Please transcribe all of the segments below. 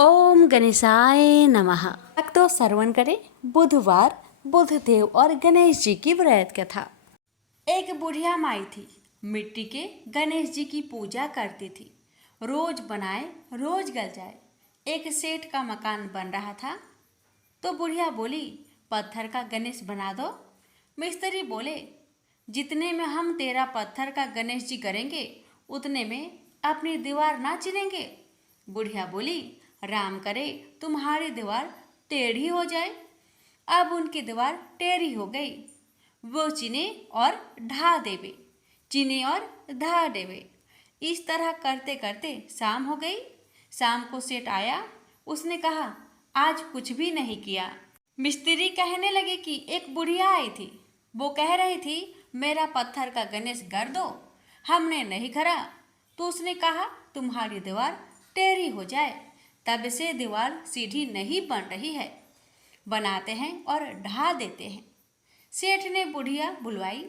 ओम गणेशाय नमः। तो श्रवण करें बुधवार बुधदेव और गणेश जी की व्रत कथा। एक बुढ़िया माई थी, मिट्टी के गणेश जी की पूजा करती थी। रोज बनाए रोज गल जाए। एक सेठ का मकान बन रहा था तो बुढ़िया बोली, पत्थर का गणेश बना दो। मिस्त्री बोले, जितने में हम तेरा पत्थर का गणेश जी करेंगे उतने में अपनी दीवार ना चिनेंगे। बुढ़िया बोली, राम करे तुम्हारी दीवार टेढ़ी हो जाए। अब उनकी दीवार टेढ़ी हो गई। वो चिने और ढा देवे, चिने और ढा देवे। इस तरह करते करते शाम हो गई। शाम को सेठ आया। उसने कहा, आज कुछ भी नहीं किया। मिस्त्री कहने लगे कि एक बुढ़िया आई थी, वो कह रही थी मेरा पत्थर का गणेश कर दो। हमने नहीं करा तो उसने कहा तुम्हारी दीवार टेढ़ी हो जाए। तब से दीवार सीधी नहीं बन रही है। बनाते हैं और ढा देते हैं। सेठ ने बुढ़िया बुलवाई।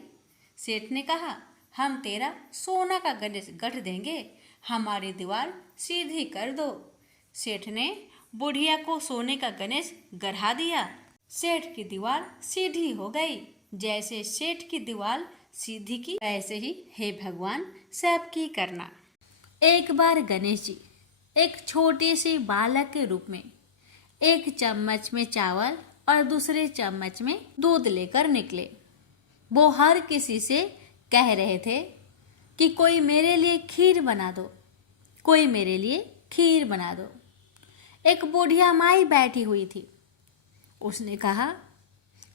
सेठ ने कहा, हम तेरा सोना का गणेश गढ़ देंगे, हमारी दीवार सीधी कर दो। सेठ ने बुढ़िया को सोने का गणेश गढ़ा दिया। सेठ की दीवार सीधी हो गई। जैसे सेठ की दीवार सीधी की, वैसे ही हे भगवान सबकी करना। एक बार गणेश जी एक छोटे से बालक के रूप में एक चम्मच में चावल और दूसरे चम्मच में दूध लेकर निकले। वो हर किसी से कह रहे थे कि कोई मेरे लिए खीर बना दो, कोई मेरे लिए खीर बना दो। एक बुढ़िया माई बैठी हुई थी। उसने कहा,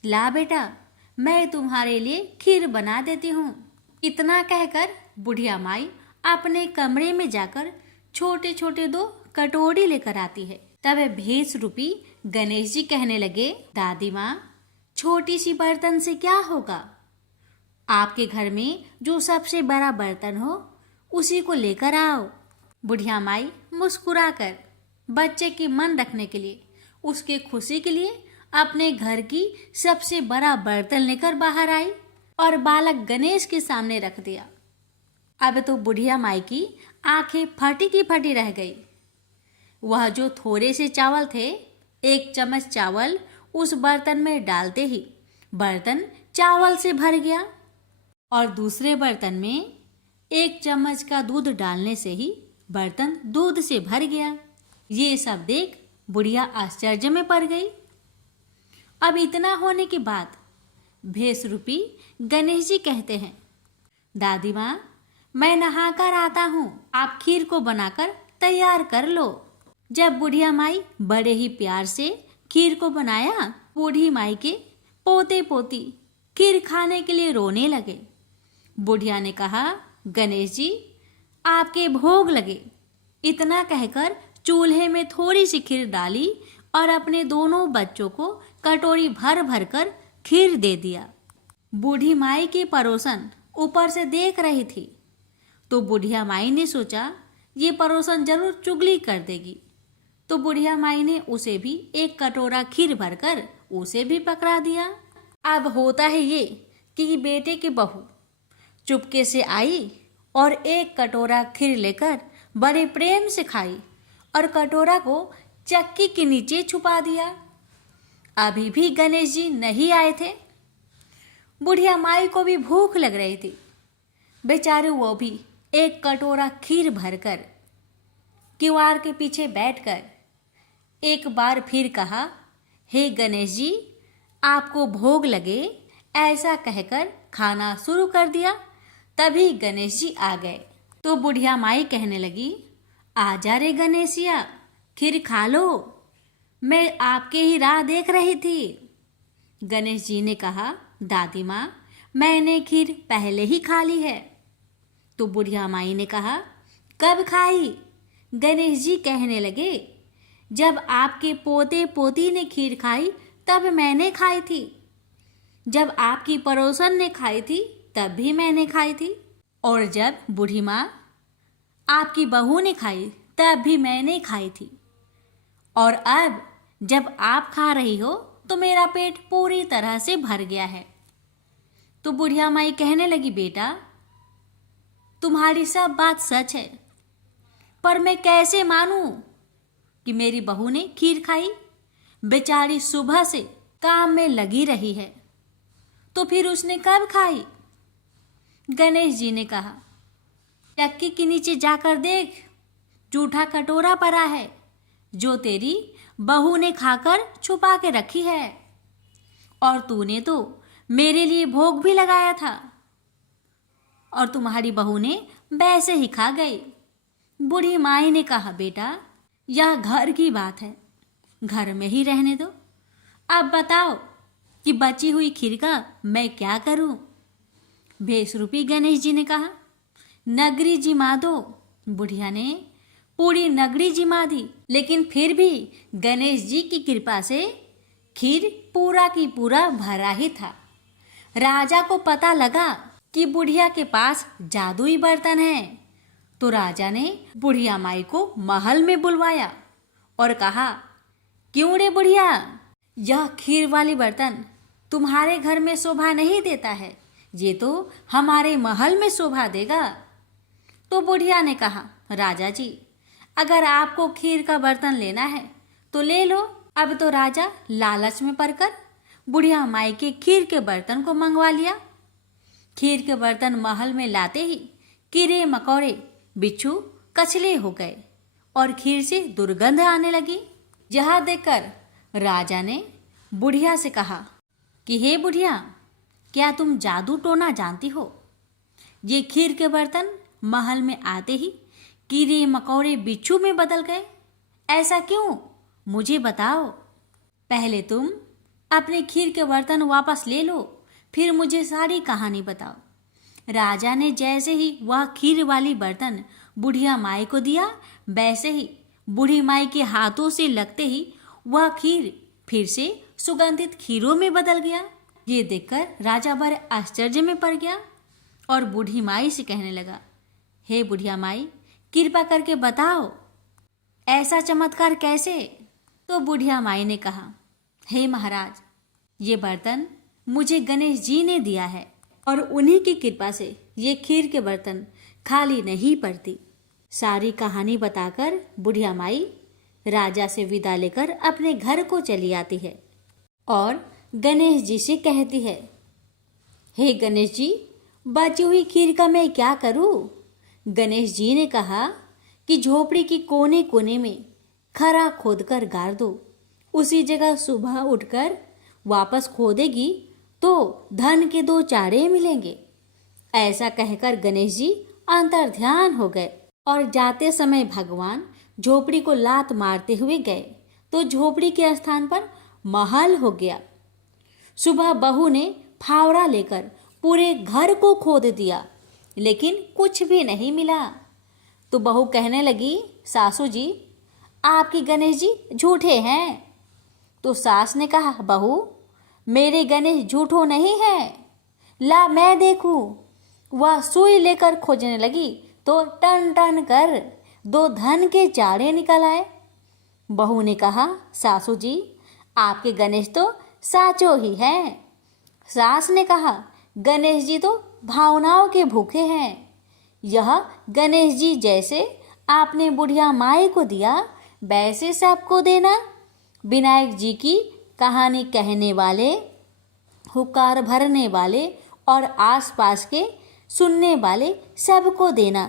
ला बेटा, मैं तुम्हारे लिए खीर बना देती हूँ। इतना कहकर बुढ़िया माई अपने कमरे में जाकर छोटे छोटे 2 कटोरी लेकर आती है। तब भेष रूपी गणेश जी कहने लगे, दादी माँ, छोटी सी बर्तन से क्या होगा? आपके घर में जो सबसे बड़ा बर्तन हो उसी को लेकर आओ। बुढ़िया माई मुस्कुराकर बच्चे की मन रखने के लिए, उसके खुशी के लिए अपने घर की सबसे बड़ा बर्तन लेकर बाहर आई और बालक गणेश के सामने रख दिया। अब तो बुढ़िया माई की आंखें फटी की फटी रह गई। वह जो थोड़े से चावल थे, 1 चम्मच चावल उस बर्तन में डालते ही बर्तन चावल से भर गया और दूसरे बर्तन में 1 चम्मच का दूध डालने से ही बर्तन दूध से भर गया। ये सब देख बुढ़िया आश्चर्य में पड़ गई। अब इतना होने के बाद भेष रूपी गणेश जी कहते हैं, दादी माँ, मैं नहाकर आता हूँ, आप खीर को बनाकर तैयार कर लो। जब बुढ़िया माई बड़े ही प्यार से खीर को बनाया, बूढ़ी माई के पोते पोती खीर खाने के लिए रोने लगे। बुढ़िया ने कहा, गणेश जी, आपके भोग लगे। इतना कहकर चूल्हे में थोड़ी सी खीर डाली और अपने दोनों बच्चों को कटोरी भर भर कर खीर दे दिया। बूढ़ी माई की पड़ोसन ऊपर से देख रही थी तो बुढ़िया माई ने सोचा ये पड़ोसन जरूर चुगली कर देगी। तो बुढ़िया माई ने उसे भी 1 कटोरा खीर भरकर उसे भी पकड़ा दिया। अब होता है ये कि बेटे की बहू चुपके से आई और 1 कटोरा खीर लेकर बड़े प्रेम से खाई और कटोरा को चक्की के नीचे छुपा दिया। अभी भी गणेश जी नहीं आए थे। बुढ़िया माई को भी भूख लग रही थी। बेचारे वो भी 1 कटोरा खीर भरकर किवाड़ के पीछे बैठकर एक बार फिर कहा, हे गणेश जी, आपको भोग लगे, ऐसा कहकर खाना शुरू कर दिया। तभी गणेश जी आ गए तो बुढ़िया माई कहने लगी, आजा रे गणेशिया, खीर खा लो, मैं आपके ही राह देख रही थी। गणेश जी ने कहा, दादी माँ, मैंने खीर पहले ही खा ली है। तो बुढ़िया माई ने कहा, कब खाई? गणेश जी कहने लगे, जब आपके पोते पोती ने खीर खाई तब मैंने खाई थी, जब आपकी पड़ोसन ने खाई थी तब भी मैंने खाई थी, और जब बूढ़ी माँ आपकी बहू ने खाई तब भी मैंने खाई थी, और अब जब आप खा रही हो तो मेरा पेट पूरी तरह से भर गया है। तो बुढ़िया माई कहने लगी, बेटा, तुम्हारी सब बात सच है, पर मैं कैसे मानूं? कि मेरी बहू ने खीर खाई? बेचारी सुबह से काम में लगी रही है, तो फिर उसने कब खाई? गणेश जी ने कहा, चक्की के नीचे जाकर देख, जूठा कटोरा पड़ा है जो तेरी बहू ने खाकर छुपा के रखी है, और तूने तो मेरे लिए भोग भी लगाया था और तुम्हारी बहू ने वैसे ही खा गई। बूढ़ी माई ने कहा, बेटा यह घर की बात है, घर में ही रहने दो। अब बताओ कि बची हुई खीर का मैं क्या करूं? भेषरूपी गणेश जी ने कहा, नगरी जिमा दो। बुढ़िया ने पूरी नगरी जिमा दी, लेकिन फिर भी गणेश जी की कृपा से खीर पूरा की पूरा भरा ही था। राजा को पता लगा कि बुढ़िया के पास जादुई बर्तन है, तो राजा ने बुढ़िया माई को महल में बुलवाया और कहा, क्यों रे बुढ़िया, यह खीर वाली बर्तन तुम्हारे घर में शोभा नहीं देता है, ये तो हमारे महल में शोभा देगा। तो बुढ़िया ने कहा, राजा जी अगर आपको खीर का बर्तन लेना है तो ले लो। अब तो राजा लालच में पड़कर बुढ़िया माई के खीर के बर्तन को मंगवा लिया। खीर के बर्तन महल में लाते ही कीड़े मकोड़े बिच्छू कचले हो गए और खीर से दुर्गंध आने लगी। यह देखकर राजा ने बुढ़िया से कहा कि हे बुढ़िया, क्या तुम जादू टोना जानती हो? ये खीर के बर्तन महल में आते ही कीड़े मकोड़े बिच्छू में बदल गए, ऐसा क्यों? मुझे बताओ। पहले तुम अपने खीर के बर्तन वापस ले लो, फिर मुझे सारी कहानी बताओ। राजा ने जैसे ही वह खीर वाली बर्तन बुढ़िया माई को दिया, वैसे ही बूढ़ी माई के हाथों से लगते ही वह खीर फिर से सुगंधित खीरों में बदल गया। ये देखकर राजा बड़े आश्चर्य में पड़ गया और बूढ़ी माई से कहने लगा, हे बुढ़िया माई, कृपा करके बताओ ऐसा चमत्कार कैसे? तो बुढ़िया माई ने कहा, हे महाराज, ये बर्तन मुझे गणेश जी ने दिया है और उन्हीं की कृपा से ये खीर के बर्तन खाली नहीं पड़ती। सारी कहानी बताकर बुढ़िया माई राजा से विदा लेकर अपने घर को चली आती है और गणेश जी से कहती है, हे गणेश जी, बची हुई खीर का मैं क्या करूं? गणेश जी ने कहा कि झोपड़ी की कोने कोने में खरा खोदकर गाड़ दो, उसी जगह सुबह उठकर वापस खोदेगी तो धन के 2 चाड़े मिलेंगे। ऐसा कहकर गणेश जी अंतर्ध्यान हो गए और जाते समय भगवान झोपड़ी को लात मारते हुए गए तो झोपड़ी के स्थान पर महल हो गया। सुबह बहू ने फावड़ा लेकर पूरे घर को खोद दिया, लेकिन कुछ भी नहीं मिला। तो बहू कहने लगी, सासू जी, आपकी गणेश जी झूठे हैं। तो सास ने कहा, बहू, मेरे गणेश झूठो नहीं है, ला मैं देखूं। वह सुई लेकर खोजने लगी तो टन टन कर 2 धन के चाड़े निकल आए। बहू ने कहा, सासू जी, आपके गणेश तो साचो ही हैं। सास ने कहा, गणेश जी तो भावनाओं के भूखे हैं। यह गणेश जी जैसे आपने बुढ़िया माई को दिया, वैसे सबको देना। विनायक जी की कहानी कहने वाले, हुक्कार भरने वाले और आसपास के सुनने वाले सबको देना।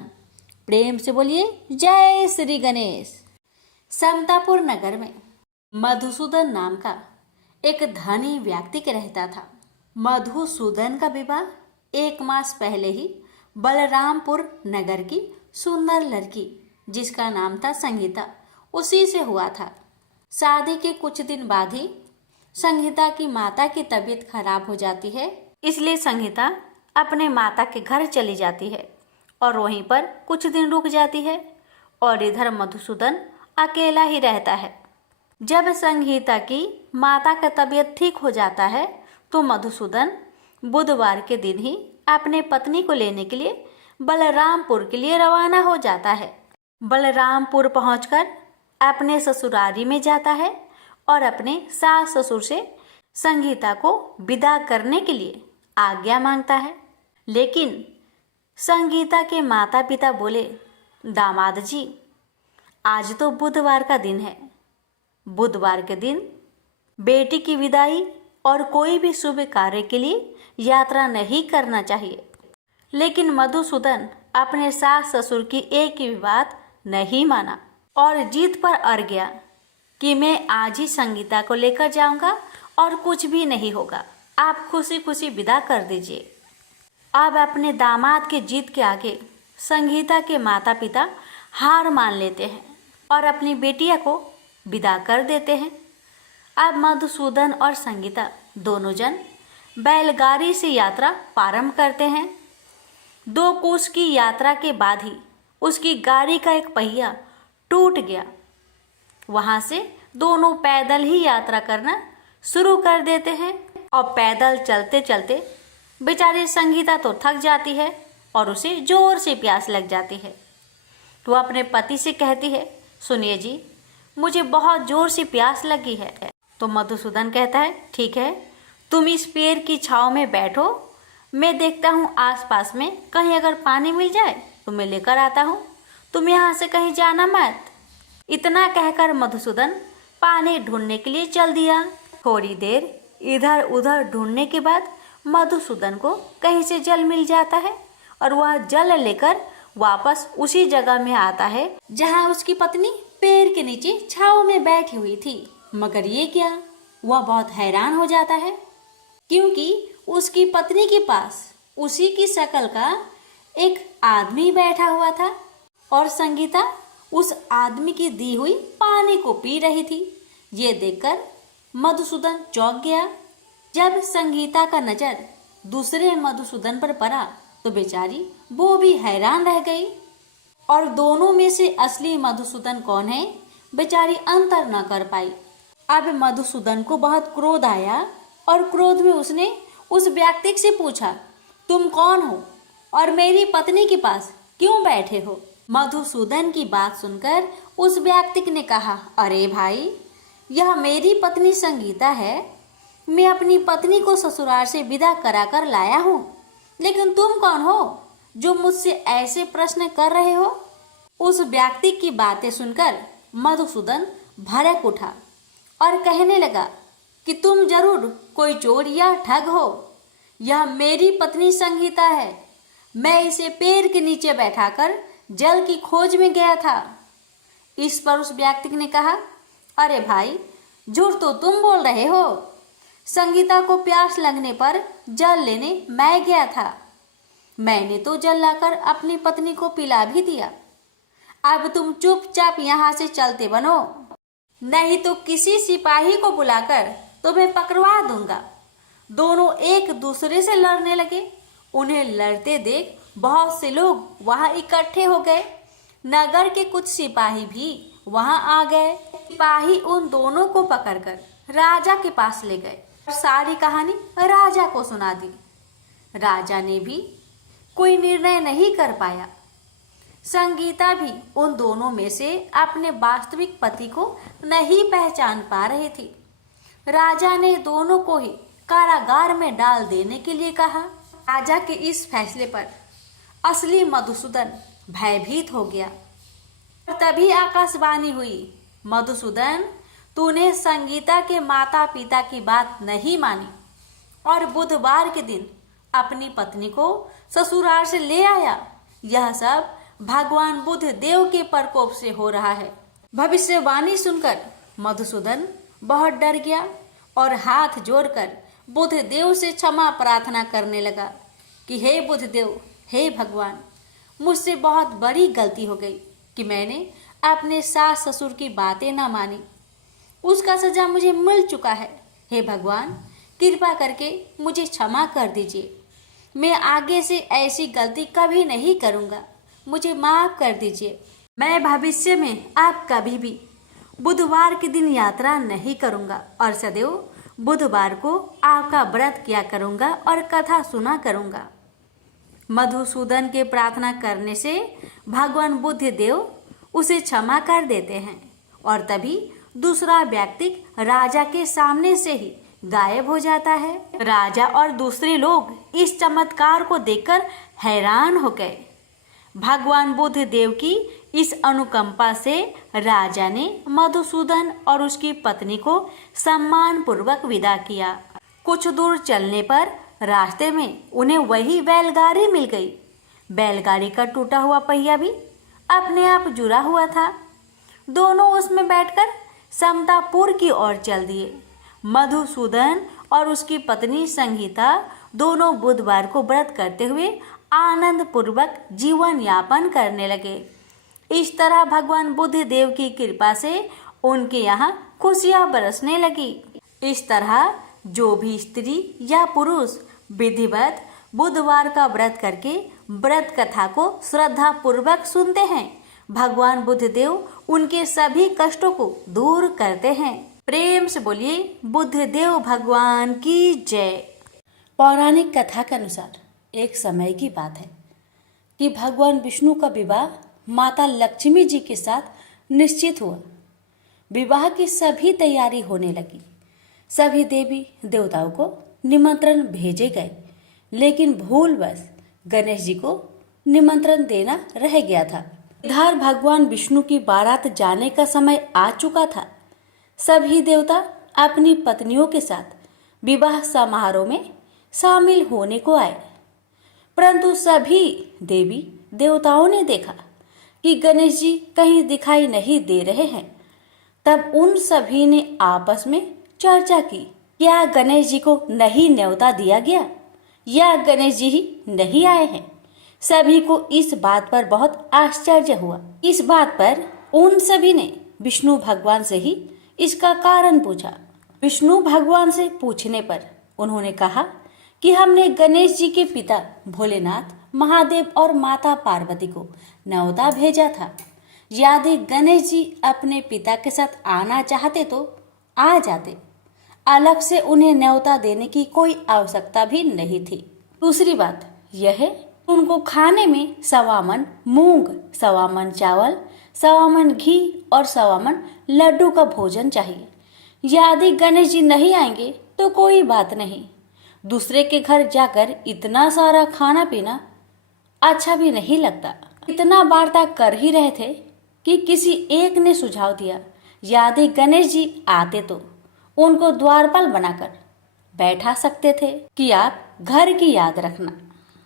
प्रेम से बोलिए, जय श्री गणेश। समतापुर नगर में मधुसूदन नाम का एक धनी व्यक्ति के रहता था। मधुसूदन का विवाह 1 मास पहले ही बलरामपुर नगर की सुंदर लड़की, जिसका नाम था संगीता, उसी से हुआ था। शादी के कुछ दिन बाद ही संगीता की माता की तबीयत खराब हो जाती है, इसलिए संगीता अपने माता के घर चली जाती है और वहीं पर कुछ दिन रुक जाती है और इधर मधुसूदन अकेला ही रहता है। जब संगीता की माता का तबीयत ठीक हो जाता है तो मधुसूदन बुधवार के दिन ही अपने पत्नी को लेने के लिए बलरामपुर के लिए रवाना हो जाता है। बलरामपुर पहुंचकर अपने ससुरारी में जाता है और अपने सास ससुर से संगीता को विदा करने के लिए आज्ञा मांगता है। लेकिन संगीता के माता पिता बोले, दामाद जी, आज तो बुधवार का दिन है, बुधवार के दिन बेटी की विदाई और कोई भी शुभ कार्य के लिए यात्रा नहीं करना चाहिए। लेकिन मधुसूदन अपने सास ससुर की एक भी बात नहीं माना और जिद पर अड़ गया कि मैं आज ही संगीता को लेकर जाऊंगा और कुछ भी नहीं होगा, आप खुशी खुशी विदा कर दीजिए। अब अपने दामाद के जिद के आगे संगीता के माता पिता हार मान लेते हैं और अपनी बेटिया को विदा कर देते हैं। अब मधुसूदन और संगीता दोनों जन बैलगाड़ी से यात्रा प्रारंभ करते हैं। 2 कोस की यात्रा के बाद ही उसकी गाड़ी का एक पहिया टूट गया। वहां से दोनों पैदल ही यात्रा करना शुरू कर देते हैं और पैदल चलते चलते बेचारी संगीता तो थक जाती है और उसे जोर से प्यास लग जाती है। वो अपने पति से कहती है, सुनिए जी, मुझे बहुत जोर से प्यास लगी है। तो मधुसूदन कहता है, ठीक है, तुम इस पेड़ की छांव में बैठो, मैं देखता हूँ आसपास में कहीं अगर पानी मिल जाए तो मैं लेकर आता हूँ, तुम यहाँ से कहीं जाना मत। इतना कहकर मधुसूदन पानी ढूंढने के लिए चल दिया। थोड़ी देर इधर उधर ढूंढने के बाद मधुसूदन को कहीं से जल मिल जाता है और वह जल लेकर वापस उसी जगह में आता है जहां उसकी पत्नी पेड़ के नीचे छांव में बैठी हुई थी। मगर ये क्या, वह बहुत हैरान हो जाता है क्योंकि उसकी पत्नी के पास उसी की शक्ल का एक आदमी बैठा हुआ था और संगीता उस आदमी की दी हुई पानी को पी रही थी। ये देखकर मधुसूदन चौंक गया। जब संगीता का नजर दूसरे मधुसूदन पर पड़ा तो बेचारी वो भी हैरान रह गई और दोनों में से असली मधुसूदन कौन है बेचारी अंतर न कर पाई। अब मधुसूदन को बहुत क्रोध आया और क्रोध में उसने उस व्यक्ति से पूछा, तुम कौन हो और मेरी पत्नी के पास क्यों बैठे हो? मधुसूदन की बात सुनकर उस व्यक्ति ने कहा, अरे भाई, यह मेरी पत्नी संगीता है, मैं अपनी पत्नी को ससुराल से विदा कराकर लाया हूँ, लेकिन तुम कौन हो जो मुझसे ऐसे प्रश्न कर रहे हो? उस व्यक्ति की बातें सुनकर मधुसूदन भड़क उठा और कहने लगा कि तुम जरूर कोई चोर या ठग हो। यह मेरी पत्नी संगीता है, मैं इसे पेड़ के नीचे बैठाकर जल की खोज में गया था। इस पर उस व्यक्ति ने कहा, अरे भाई, झूठ तो तुम बोल रहे हो, संगीता को प्यास लगने पर जल लेने मैं गया था, मैंने तो जल लाकर अपनी पत्नी को पिला भी दिया। अब तुम चुपचाप यहाँ से चलते बनो, नहीं तो किसी सिपाही को बुलाकर तुम्हें पकड़वा दूंगा। दोनों एक दूसरे से लड़ने लगे। उन्हें लड़ते देख बहुत से लोग वहां इकट्ठे हो गए। नगर के कुछ सिपाही भी वहां आ गए। सिपाही उन दोनों को पकड़कर राजा के पास ले गए और सारी कहानी राजा को सुना दी। राजा ने भी कोई निर्णय नहीं कर पाया। संगीता भी उन दोनों में से अपने वास्तविक पति को नहीं पहचान पा रही थी। राजा ने दोनों को ही कारागार में डाल देने के लिए कहा। राजा के इस फैसले पर असली मधुसूदन भयभीत हो गया और तभी आकाशवाणी हुई, मधुसूदन, तूने संगीता के माता पिता की बात नहीं मानी और बुधवार के दिन अपनी पत्नी को ससुराल से ले आया। यह सब भगवान बुद्ध देव के प्रकोप से हो रहा है। भविष्यवाणी सुनकर मधुसूदन बहुत डर गया और हाथ जोड़कर बुद्ध देव से क्षमा प्रार्थना करने लगा कि हे बुद्ध देव, हे भगवान, मुझसे बहुत बड़ी गलती हो गई कि मैंने अपने सास ससुर की बातें न मानी। उसका सजा मुझे मिल चुका है। हे भगवान, कृपा करके मुझे क्षमा कर दीजिए। मैं आगे से ऐसी गलती कभी नहीं करूँगा, मुझे माफ कर दीजिए। मैं भविष्य में आप कभी भी बुधवार के दिन यात्रा नहीं करूँगा और सदैव बुधवार को आपका व्रत किया करूँगा और कथा सुना करूँगा। मधुसूदन के प्रार्थना करने से भगवान बुद्ध देव उसे क्षमा कर देते हैं और तभी दूसरा व्यक्ति राजा के सामने से ही गायब हो जाता है। राजा और दूसरे लोग इस चमत्कार को देखकर हैरान हो गए। भगवान बुद्ध देव की इस अनुकंपा से राजा ने मधुसूदन और उसकी पत्नी को सम्मान पूर्वक विदा किया। कुछ दूर चलने पर रास्ते में उन्हें वही बैलगाड़ी मिल गई। बैलगाड़ी का टूटा हुआ पहिया भी अपने आप जुड़ा हुआ था। दोनों उसमें बैठकर समतापुर की ओर चल दिए। मधुसूदन और उसकी पत्नी संगीता दोनों बुधवार को व्रत करते हुए आनंद पूर्वक जीवन यापन करने लगे। इस तरह भगवान बुद्ध देव की कृपा से उनके यहाँ खुशियाँ बरसने लगी। इस तरह जो भी स्त्री या पुरुष विधिवत बुधवार का व्रत करके व्रत कथा को श्रद्धा पूर्वक सुनते हैं, भगवान बुद्ध देव उनके सभी कष्टों को दूर करते हैं। प्रेम से बोलिए बुद्ध देव भगवान की जय। पौराणिक कथा के अनुसार एक समय की बात है कि भगवान विष्णु का विवाह माता लक्ष्मी जी के साथ निश्चित हुआ। विवाह की सभी तैयारी होने लगी। सभी देवी देवताओं को निमंत्रण भेजे गए, लेकिन भूलवश गणेश जी को निमंत्रण देना रह गया था। इधर भगवान विष्णु की बारात जाने का समय आ चुका था। सभी देवता अपनी पत्नियों के साथ विवाह समारोह में शामिल होने को आए, परंतु सभी देवी देवताओं ने देखा कि गणेश जी कहीं दिखाई नहीं दे रहे हैं। तब उन सभी ने आपस में चर्चा की, क्या गणेश जी को नहीं न्योता दिया गया या गणेश जी ही नहीं आए हैं। सभी को इस बात पर बहुत आश्चर्य हुआ। इस बात पर उन सभी ने विष्णु भगवान से ही इसका कारण पूछा। विष्णु भगवान से पूछने पर उन्होंने कहा कि हमने गणेश जी के पिता भोलेनाथ, महादेव और माता पार्वती को न्योता भेजा था। यदि गणेश जी अपने पिता के साथ आना चाहते तो आ जाते। अलग से उन्हें न्योता देने की कोई आवश्यकता भी नहीं थी। दूसरी बात यह है, उनको खाने में 1.25 मन मूंग, 1.25 मन चावल, 1.25 मन घी और 1.25 मन लड्डू का भोजन चाहिए। यदि गणेश जी नहीं आएंगे तो कोई बात नहीं, दूसरे के घर जाकर इतना सारा खाना पीना अच्छा भी नहीं लगता। इतना वार्ता कर ही रहे थे कि किसी एक ने सुझाव दिया, यदि गणेश जी आते तो उनको द्वारपाल बनाकर बैठा सकते थे कि आप घर की याद रखना।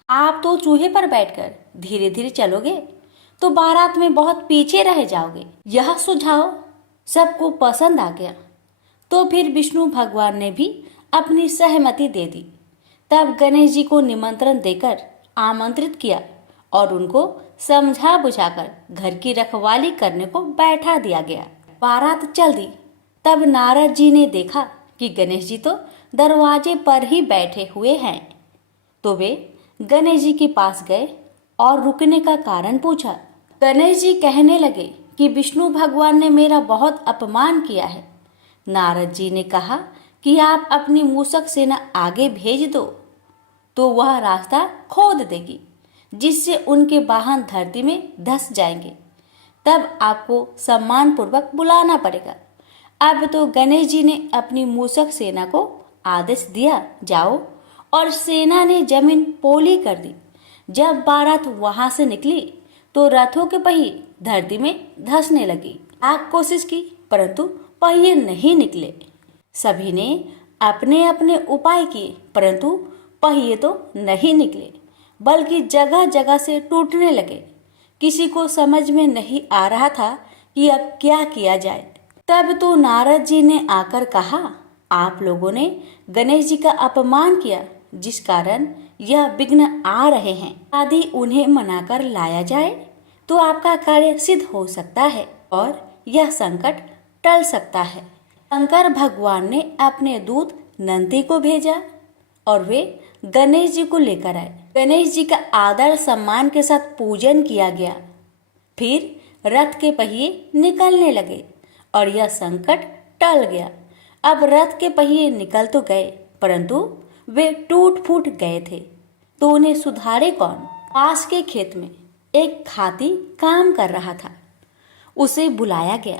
आप तो चूहे पर बैठकर धीरे धीरे चलोगे तो बारात में बहुत पीछे रह जाओगे। यह सुझाव सबको पसंद आ गया, तो फिर विष्णु भगवान ने भी अपनी सहमति दे दी। तब गणेश जी को निमंत्रण देकर आमंत्रित किया और उनको समझा बुझाकर घर की रखवाली करने को बैठा दिया गया। बारात चल दी। तब नारद जी ने देखा कि गणेश जी तो दरवाजे पर ही बैठे हुए हैं, तो वे गणेश जी के पास गए और रुकने का कारण पूछा। गणेश जी कहने लगे कि विष्णु भगवान ने मेरा बहुत अपमान किया है। नारद जी ने कहा कि आप अपनी मूषक सेना आगे भेज दो तो वह रास्ता खोद देगी, जिससे उनके वाहन धरती में धंस जाएंगे। तब आपको सम्मान पूर्वक बुलाना पड़ेगा। अब तो गणेश जी ने अपनी मूषक सेना को आदेश दिया, जाओ, और सेना ने जमीन पोली कर दी। जब बारात वहां से निकली तो रथों के पहिए धरती में धंसने लगी। आग कोशिश की परंतु पहिए नहीं निकले। सभी ने अपने अपने उपाय किए परंतु पहिए तो नहीं निकले, बल्कि जगह जगह से टूटने लगे। किसी को समझ में नहीं आ रहा था कि अब क्या किया जाए। तब तो नारद जी ने आकर कहा, आप लोगों ने गणेश जी का अपमान किया, जिस कारण यह विघ्न आ रहे हैं। यदि उन्हें मनाकर लाया जाए तो आपका कार्य सिद्ध हो सकता है और यह संकट टल सकता है। शंकर भगवान ने अपने दूत नंदी को भेजा और वे गणेश जी को लेकर आए। गणेश जी का आदर सम्मान के साथ पूजन किया गया। फिर रथ के पहिए निकलने लगे और यह संकट टल गया। अब रथ के पहिए निकल तो गए परंतु वे टूट फूट गए थे, तो उन्हें सुधारे कौन। पास के खेत में एक खाती काम कर रहा था। उसे बुलाया गया।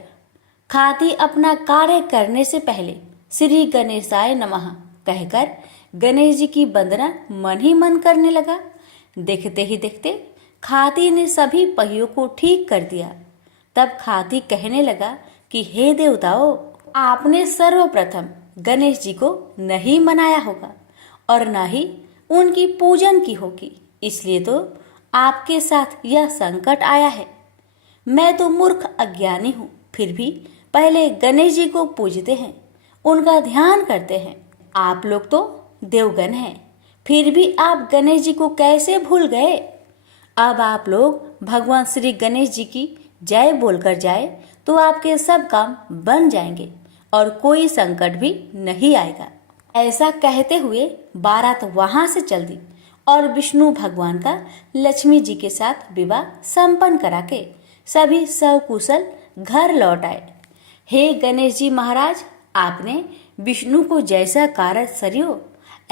खाती अपना कार्य करने से पहले श्री गणेशाय नमः कहकर गणेश जी की वंदना मन ही मन करने लगा। देखते ही देखते खाती ने सभी पहियों को ठीक कर दिया। तब हाथी कहने लगा कि हे देवताओं, आपने सर्वप्रथम गणेश जी को नहीं मनाया होगा और न ही उनकी पूजन की होगी, इसलिए तो आपके साथ यह संकट आया है। मैं तो मूर्ख अज्ञानी हूँ, फिर भी पहले गणेश जी को पूजते हैं, उनका ध्यान करते हैं। आप लोग तो देवगण हैं, फिर भी आप गणेश जी को कैसे भूल गए? अब आप लोग भगवान श्री गणेश जी की जय बोलकर जाए तो आपके सब काम बन जाएंगे और कोई संकट भी नहीं आएगा। ऐसा कहते हुए बारात वहां से चल दी और विष्णु भगवान का लक्ष्मी जी के साथ विवाह संपन्न करा के सभी सकुशल घर लौट आए। हे गणेश जी महाराज, आपने विष्णु को जैसा कारज सरियो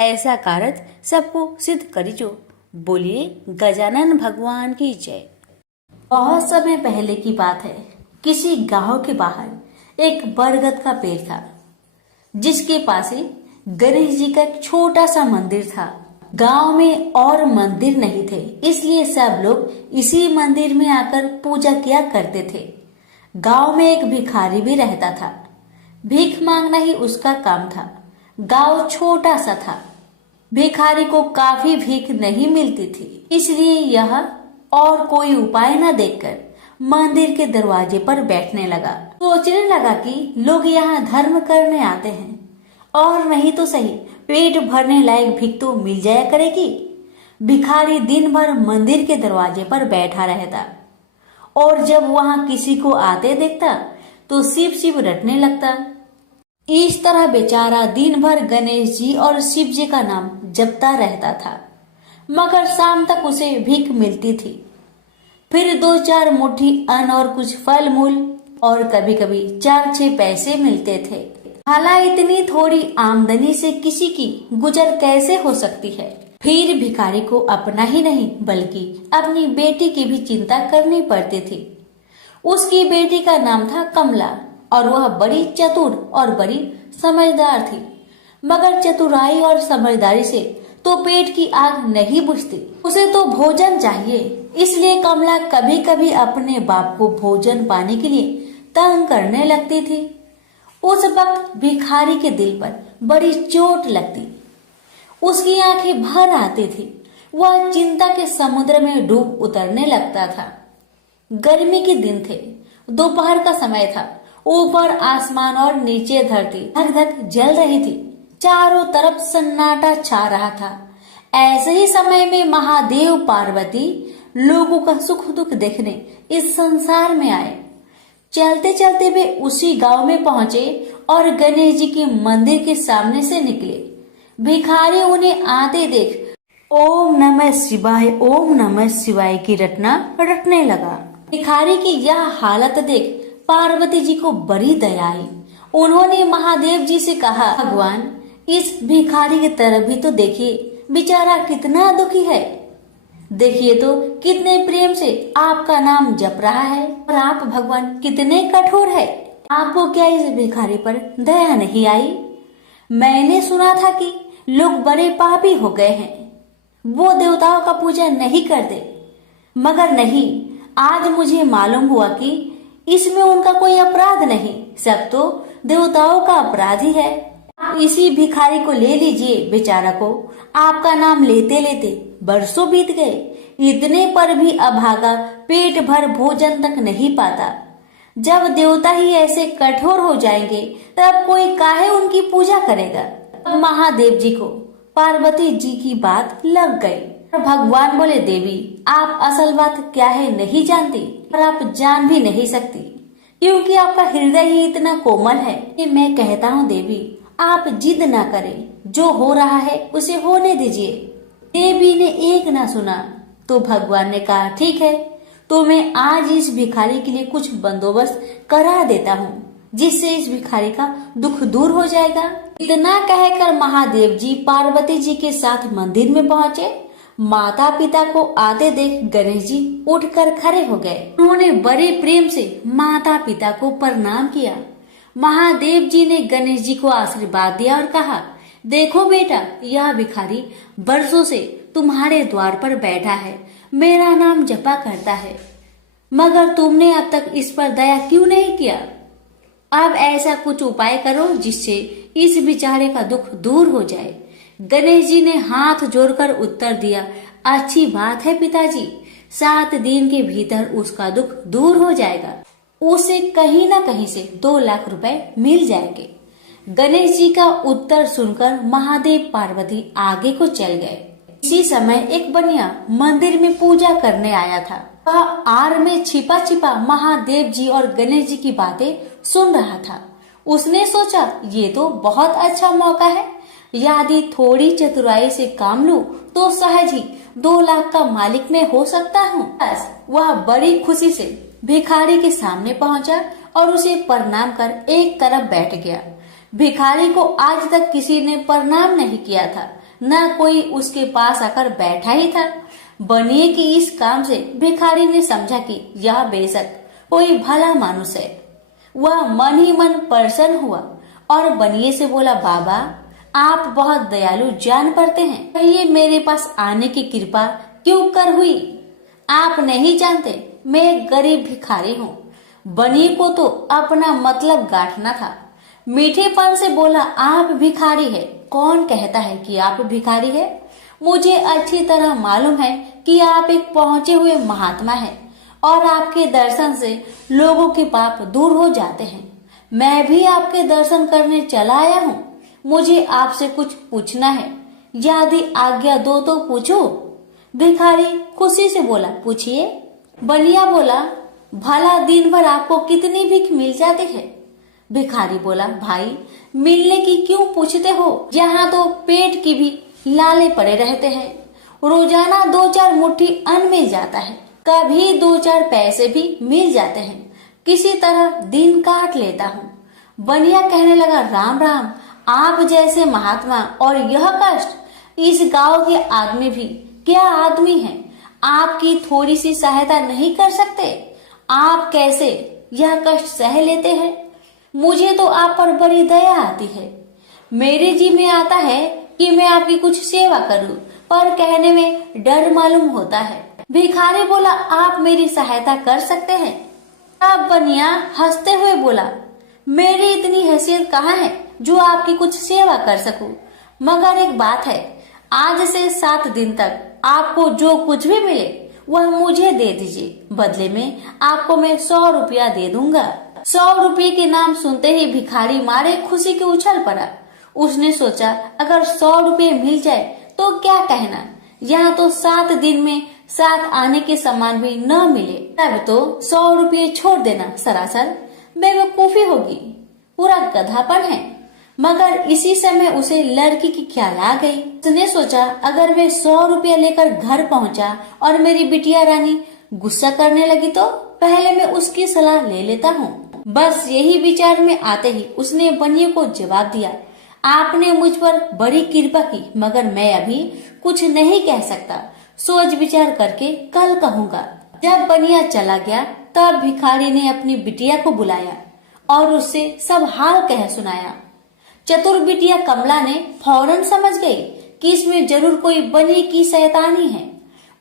ऐसा कारज सबको सिद्ध करिजो। बोलिए गजानन भगवान की जय। बहुत समय पहले की बात है, किसी गांव के बाहर एक बरगद का पेड़ था, जिसके पास ही गणेश जी का एक छोटा सा मंदिर था। गांव में और मंदिर नहीं थे, इसलिए सब लोग इसी मंदिर में आकर पूजा किया करते थे। गांव में एक भिखारी भी रहता था, भीख मांगना ही उसका काम था। गांव छोटा सा था, भिखारी को काफी भीख नहीं मिलती थी, इसलिए यह और कोई उपाय न देखकर मंदिर के दरवाजे पर बैठने लगा। सोचने लगा कि लोग यहाँ धर्म करने आते हैं और नहीं तो सही पेट भरने लायक भीख तो मिल जाया करेगी। भिखारी दिन भर मंदिर के दरवाजे पर बैठा रहता और जब वहाँ किसी को आते देखता तो शिव शिव रटने लगता। इस तरह बेचारा दिन भर गणेश जी और शिव जी का नाम जपता रहता था, मगर शाम तक उसे भीख मिलती थी। फिर 2-4 मुट्ठी अन्न और कुछ फल मूल और कभी कभी 4-6 पैसे मिलते थे। हालांकि इतनी थोड़ी आमदनी से किसी की गुजर कैसे हो सकती है। फिर भिखारी को अपना ही नहीं बल्कि अपनी बेटी की भी चिंता करनी पड़ती थी। उसकी बेटी का नाम था कमला और वह बड़ी चतुर और बड़ी समझदार थी, मगर चतुराई और समझदारी से तो पेट की आग नहीं बुझती, उसे तो भोजन चाहिए। इसलिए कमला कभी कभी अपने बाप को भोजन पाने के लिए तंग करने लगती थी। उस वक्त भिखारी के दिल पर बड़ी चोट लगती, उसकी आंखें भर आती थी, वह चिंता के समुद्र में डूब उतरने लगता था। गर्मी के दिन थे, दोपहर का समय था, ऊपर आसमान और नीचे धरती धक धक जल रही थी, चारों तरफ सन्नाटा छा रहा था। ऐसे ही समय में महादेव पार्वती लोगों का सुख दुख देखने इस संसार में आए। चलते चलते वे उसी गांव में पहुंचे और गणेश जी के मंदिर के सामने से निकले। भिखारी उन्हें आते देख ओम नमः शिवाय की रटना रटने लगा। भिखारी की यह हालत देख पार्वती जी को बड़ी दया आई। उन्होंने महादेव जी से कहा, भगवान इस भिखारी की तरफ भी तो देखिए, बेचारा कितना दुखी है। देखिए तो कितने प्रेम से आपका नाम जप रहा है और आप भगवान कितने कठोर है। आपको क्या इस भिखारी पर दया नहीं आई? मैंने सुना था कि लोग बड़े पापी हो गए हैं, वो देवताओं का पूजा नहीं करते, मगर नहीं, आज मुझे मालूम हुआ कि इसमें उनका कोई अपराध नहीं, सब तो देवताओं का अपराध ही है। आप इसी भिखारी को ले लीजिए। बेचारा को आपका नाम लेते लेते बरसों बीत गए, इतने पर भी अभागा पेट भर भोजन तक नहीं पाता। जब देवता ही ऐसे कठोर हो जाएंगे तब कोई काहे उनकी पूजा करेगा। अब महादेव जी को पार्वती जी की बात लग गई। भगवान बोले, देवी आप असल बात क्या है नहीं जानती और आप जान भी नहीं सकती, क्योंकि आपका हृदय ही इतना कोमल है कि मैं कहता हूँ देवी आप जिद ना करें, जो हो रहा है उसे होने दीजिए। देवी ने एक ना सुना तो भगवान ने कहा, ठीक है, तो मैं आज इस भिखारी के लिए कुछ बंदोबस्त करा देता हूँ, जिससे इस भिखारी का दुख दूर हो जाएगा। इतना कहकर महादेव जी पार्वती जी के साथ मंदिर में पहुँचे। माता पिता को आते देख गणेश जी उठकर खड़े हो गए। उन्होंने बड़े प्रेम से माता पिता को प्रणाम किया। महादेव जी ने गणेश जी को आशीर्वाद दिया और कहा, देखो बेटा, यह भिखारी बरसों से तुम्हारे द्वार पर बैठा है, मेरा नाम जपा करता है, मगर तुमने अब तक इस पर दया क्यों नहीं किया? अब ऐसा कुछ उपाय करो जिससे इस बेचारे का दुख दूर हो जाए। गणेश जी ने हाथ जोड़कर उत्तर दिया, अच्छी बात है पिताजी, 7 दिन के भीतर उसका दुख दूर हो जाएगा। उसे कहीं न कहीं से 2 लाख रुपए मिल जाएंगे। गणेश जी का उत्तर सुनकर महादेव पार्वती आगे को चल गए। इसी समय एक बनिया मंदिर में पूजा करने आया था। वह आड़ में छिपा छिपा महादेव जी और गणेश जी की बातें सुन रहा था। उसने सोचा, ये तो बहुत अच्छा मौका है, यदि थोड़ी चतुराई से काम लूं तो सहज ही 2 लाख का मालिक मैं हो सकता हूँ। बस वह बड़ी खुशी से भिखारी के सामने पहुंचा और उसे प्रणाम कर एक तरफ बैठ गया। भिखारी को आज तक किसी ने प्रणाम नहीं किया था, न कोई उसके पास आकर बैठा ही था। बनिए की इस काम से भिखारी ने समझा कि यह बेशक कोई भला मानुष है। वह मन ही मन प्रसन्न हुआ और बनिए से बोला, बाबा आप बहुत दयालु जान पड़ते हैं, कहिए मेरे पास आने की कृपा क्यों कर हुई? आप नहीं जानते मैं एक गरीब भिखारी हूँ। बनिए को तो अपना मतलब गांठना था। मीठेपन से बोला, आप भिखारी है? कौन कहता है कि आप भिखारी है? मुझे अच्छी तरह मालूम है कि आप एक पहुंचे हुए महात्मा हैं और आपके दर्शन से लोगों के पाप दूर हो जाते हैं। मैं भी आपके दर्शन करने चला आया हूँ। मुझे आपसे कुछ पूछना है, यदि आज्ञा दो तो पूछो। भिखारी खुशी से बोला, पूछिए। बनिया बोला, भला दिन भर आपको कितनी भीख मिल जाती है? भिखारी बोला, भाई मिलने की क्यों पूछते हो, यहाँ तो पेट की भी लाले पड़े रहते हैं। रोजाना 2-4 मुट्ठी अन्न मिल जाता है, कभी 2-4 पैसे भी मिल जाते हैं, किसी तरह दिन काट लेता हूँ। बनिया कहने लगा, राम राम, आप जैसे महात्मा और यह कष्ट, इस गांव के आदमी भी क्या आदमी हैं? आपकी थोड़ी सी सहायता नहीं कर सकते? आप कैसे यह कष्ट सह लेते हैं? मुझे तो आप पर बड़ी दया आती है। मेरे जी में आता है कि मैं आपकी कुछ सेवा करूं, पर कहने में डर मालूम होता है। भिखारी बोला, आप मेरी सहायता कर सकते हैं? अब बनिया हंसते हुए बोला, मेरी इतनी हैसियत कहाँ है जो आपकी कुछ सेवा कर सकूं, मगर एक बात है, आज से 7 दिन तक आपको जो कुछ भी मिले वह मुझे दे दीजिए, बदले में आपको मैं 100 रुपया दे दूंगा। 100 रुपये के नाम सुनते ही भिखारी मारे खुशी के उछल पड़ा। उसने सोचा, अगर 100 रुपये मिल जाए तो क्या कहना, यहाँ तो 7 दिन में 7 आने के सामान भी न मिले, तब तो 100 रुपये छोड़ देना सरासर बेवकूफी होगी, पूरा गधापन है। मगर इसी समय उसे लड़की की ख्याल आ गई। उसने सोचा, अगर मैं 100 रुपया लेकर घर पहुंचा और मेरी बिटिया रानी गुस्सा करने लगी तो पहले मैं उसकी सलाह ले लेता हूँ। बस यही विचार में आते ही उसने बनिए को जवाब दिया, आपने मुझ पर बड़ी कृपा की, मगर मैं अभी कुछ नहीं कह सकता, सोच विचार करके कल कहूँगा। जब बनिया चला गया तब भिखारी ने अपनी बिटिया को बुलाया और उससे सब हाल कह सुनाया। चतुर बिटिया कमला ने फौरन समझ गई कि इसमें जरूर कोई बनिए की शैतानी है।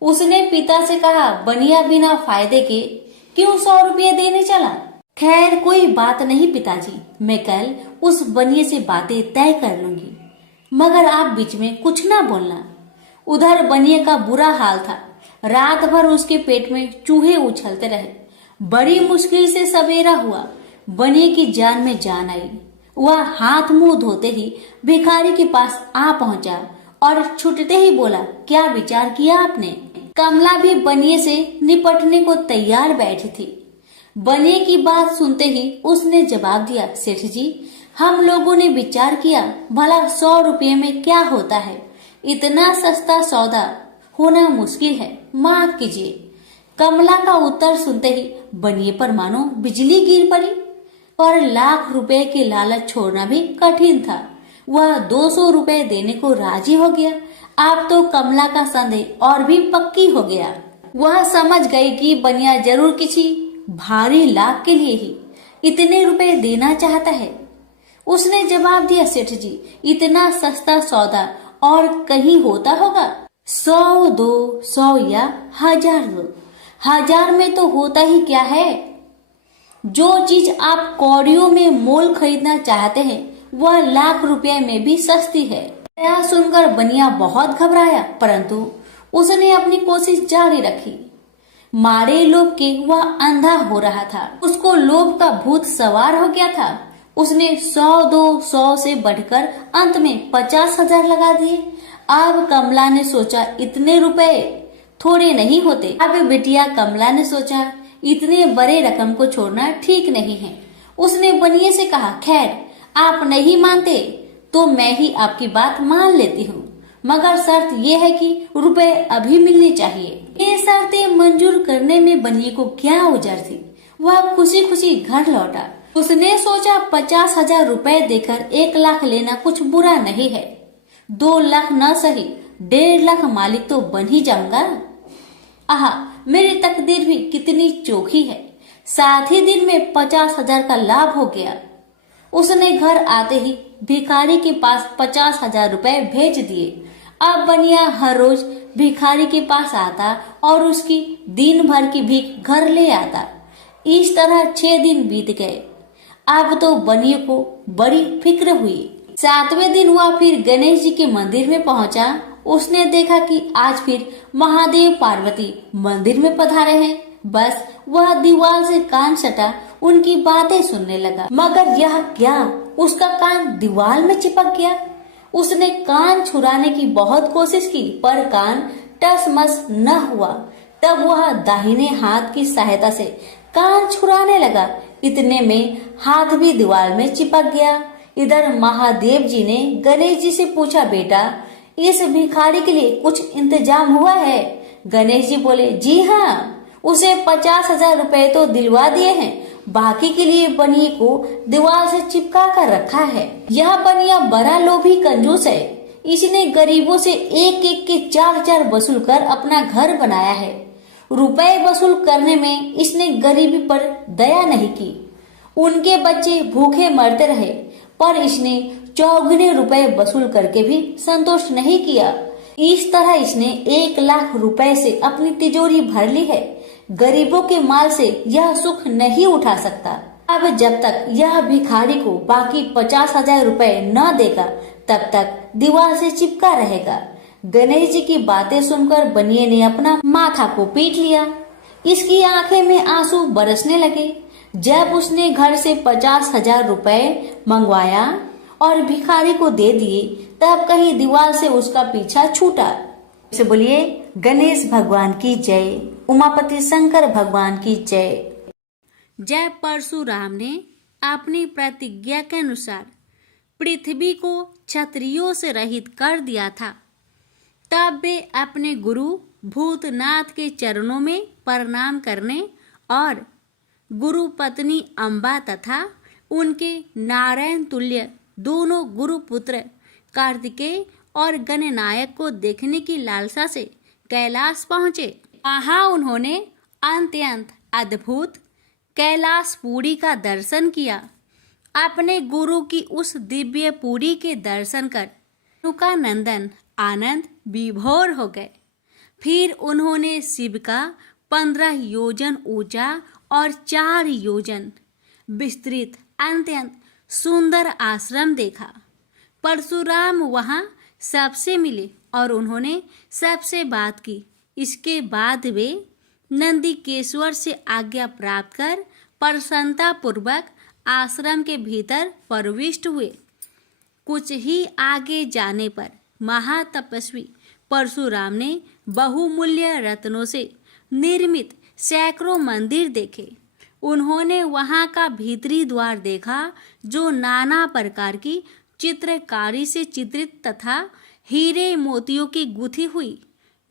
उसने पिता से कहा, बनिया बिना फायदे के क्यों 100 रुपये देने चला? खैर कोई बात नहीं पिताजी, मैं कल उस बनिए से बातें तय कर लूंगी, मगर आप बीच में कुछ ना बोलना। उधर बनिए का बुरा हाल था, रात भर उसके पेट में चूहे उछलते रहे। बड़ी मुश्किल से सवेरा हुआ, बनिए की जान में जान आई। वह हाथ मुंह धोते ही भिखारी के पास आ पहुंचा और छुटते ही बोला, क्या विचार किया आपने? कमला भी बनिए से निपटने को तैयार बैठी थी। बनिए की बात सुनते ही उसने जवाब दिया, सेठ जी, हम लोगों ने विचार किया, भला 100 रुपये में क्या होता है, इतना सस्ता सौदा होना मुश्किल है, माफ कीजिए। कमला का उत्तर सुनते ही बनिए पर मानो बिजली गिर पड़ी, पर लाख रुपए के लालच छोड़ना भी कठिन था। वह 200 रुपए देने को राजी हो गया। अब तो कमला का संदेह और भी पक्की हो गया। वह समझ गई कि बनिया जरूर किसी भारी लाभ के लिए ही इतने रुपए देना चाहता है। उसने जवाब दिया, सेठ जी, इतना सस्ता सौदा और कहीं होता होगा? 100 दो, 100 या 1000 दो, 1000 में तो होता ही क्या है। जो चीज आप कौड़ियों में मोल खरीदना चाहते हैं वह लाख रुपए में भी सस्ती है। यह सुनकर बनिया बहुत घबराया, परंतु उसने अपनी कोशिश जारी रखी। मारे लोभ के वह अंधा हो रहा था। उसको लोभ का भूत सवार हो गया था। उसने 100-200 से बढ़कर अंत में 50,000 लगा दिए। अब कमला ने सोचा इतने रुपए थोड़े नहीं होते। अब बिटिया कमला ने सोचा इतने बड़े रकम को छोड़ना ठीक नहीं है। उसने बनिए से कहा, खैर आप नहीं मानते तो मैं ही आपकी बात मान लेती हूँ, मगर शर्त यह है कि रुपए अभी मिलने चाहिए। ये शर्तें मंजूर करने में बनिए को क्या उजर थी। वह खुशी खुशी घर लौटा। उसने सोचा 50,000 रुपए देकर 1 लाख लेना कुछ बुरा नहीं है। 2 लाख न सही 1.5 लाख मालिक तो बन ही जाऊंगा। आहा, मेरी तकदीर भी कितनी चोखी है। साथ ही दिन में 50,000 का लाभ हो गया। उसने घर आते ही भिखारी के पास 50,000 रुपए भेज दिए। अब बनिया हर रोज भिखारी के पास आता और उसकी दिन भर की भीख घर ले आता। इस तरह 6 दिन बीत गए। अब तो बनिए को बड़ी फिक्र हुई। 7वें दिन वह फिर गणेश जी के मंदिर में पहुंचा। उसने देखा कि आज फिर महादेव पार्वती मंदिर में पधारे हैं। बस वह दीवार से कान सटा उनकी बातें सुनने लगा, मगर यह क्या, उसका कान दीवार में चिपक गया। उसने कान छुड़ाने की बहुत कोशिश की, पर कान टस मस न हुआ। तब वह दाहिने हाथ की सहायता से कान छुड़ाने लगा। इतने में हाथ भी दीवार में चिपक गया। इधर महादेव जी ने गणेश जी से पूछा, बेटा इस भिखारी के लिए कुछ इंतजाम हुआ है? गणेश जी बोले, जी हाँ, उसे 50,000 रुपए तो दिलवा दिए हैं, बाकी के लिए बनिए को दीवार से चिपका कर रखा है। यह बनिया बड़ा लोभी कंजूस है। इसने गरीबों से एक एक के 4-4 वसूल कर अपना घर बनाया है। रुपए वसूल करने में इसने गरीबी पर दया नहीं की। उनके बच्चे भूखे मरते रहे, पर इसने 4 रुपए वसूल करके भी संतोष नहीं किया। इस तरह इसने 1 लाख रुपए से अपनी तिजोरी भर ली है। गरीबों के माल से यह सुख नहीं उठा सकता। अब जब तक यह भिखारी को बाकी 50,000 रुपए न देगा, तब तक दीवार से चिपका रहेगा। गणेश जी की बातें सुनकर बनिए ने अपना माथा को पीट लिया। इसकी आंखें में आंसू बरसने लगे। जब उसने घर से 50,000 रुपए मंगवाया और भिखारी को दे दिए, तब कहीं दीवार से उसका पीछा छूटा। से बोलिए गणेश भगवान की जय, उमापति शंकर भगवान की जय। जब परशुराम ने अपनी प्रतिज्ञा के अनुसार पृथ्वी को क्षत्रियों से रहित कर दिया था, तब वे अपने गुरु भूतनाथ के चरणों में प्रणाम करने और गुरु पत्नी अम्बा तथा उनके नारायण तुल्य दोनों गुरुपुत्र कार्तिकेय और गणनायक को देखने की लालसा से कैलाश पहुँचे। वहाँ उन्होंने अत्यंत अद्भुत कैलाशपुरी का दर्शन किया। अपने गुरु की उस दिव्य पुरी के दर्शन कर उनका नंदन आनंद विभोर हो गए। फिर उन्होंने शिव का 15 योजन ऊंचा और 4 योजन विस्तृत अत्यंत सुंदर आश्रम देखा। परशुराम वहाँ सबसे मिले और उन्होंने सबसे बात की। इसके बाद वे नंदीकेश्वर से आज्ञा प्राप्त कर प्रसन्नता पूर्वक आश्रम के भीतर प्रविष्ट हुए। कुछ ही आगे जाने पर महातपस्वी परशुराम ने बहुमूल्य रत्नों से निर्मित सैकड़ों मंदिर देखे। उन्होंने वहां का भीतरी द्वार देखा, जो नाना प्रकार की चित्रकारी से चित्रित तथा हीरे मोतियों की गुथी हुई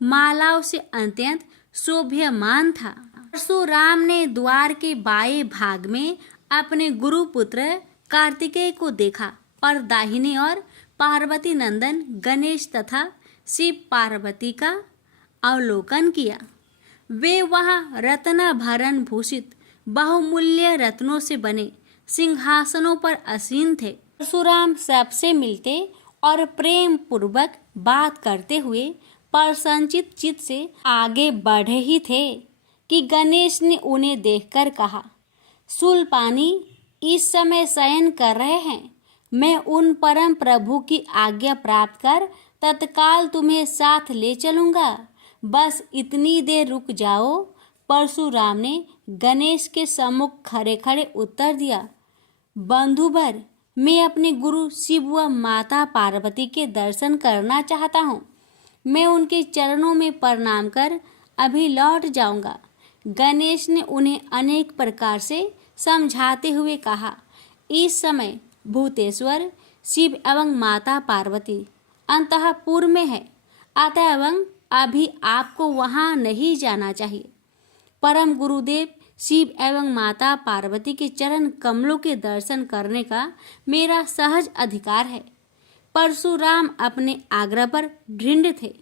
मालाओं से अत्यंत शोभ्यमान था। परशुराम ने द्वार के बाएं भाग में अपने गुरुपुत्र कार्तिकेय को देखा और दाहिने ओर पार्वती नंदन गणेश तथा शिव पार्वती का अवलोकन किया। वे वहां रत्नाभरण भूषित बहुमूल्य रत्नों से बने सिंहासनों पर आसीन थे। परशुराम सबसे मिलते और प्रेम पूर्वक बात करते हुए प्रसन्नचित चित्त से आगे बढ़े ही थे कि गणेश ने उन्हें देखकर कहा, शूलपाणी इस समय शयन कर रहे हैं। मैं उन परम प्रभु की आज्ञा प्राप्त कर तत्काल तुम्हें साथ ले चलूंगा। बस इतनी देर रुक जाओ। परशुराम ने गणेश के सम्मुख खड़े खड़े उत्तर दिया, बंधुवर, मैं अपने गुरु शिव व माता पार्वती के दर्शन करना चाहता हूँ। मैं उनके चरणों में प्रणाम कर अभी लौट जाऊंगा। गणेश ने उन्हें अनेक प्रकार से समझाते हुए कहा, इस समय भूतेश्वर शिव एवं माता पार्वती अंतःपुर में है, अतः अभी आपको वहां नहीं जाना चाहिए। परम गुरुदेव शिव एवं माता पार्वती के चरण कमलों के दर्शन करने का मेरा सहज अधिकार है। परशुराम अपने आग्रह पर दृढ़ थे,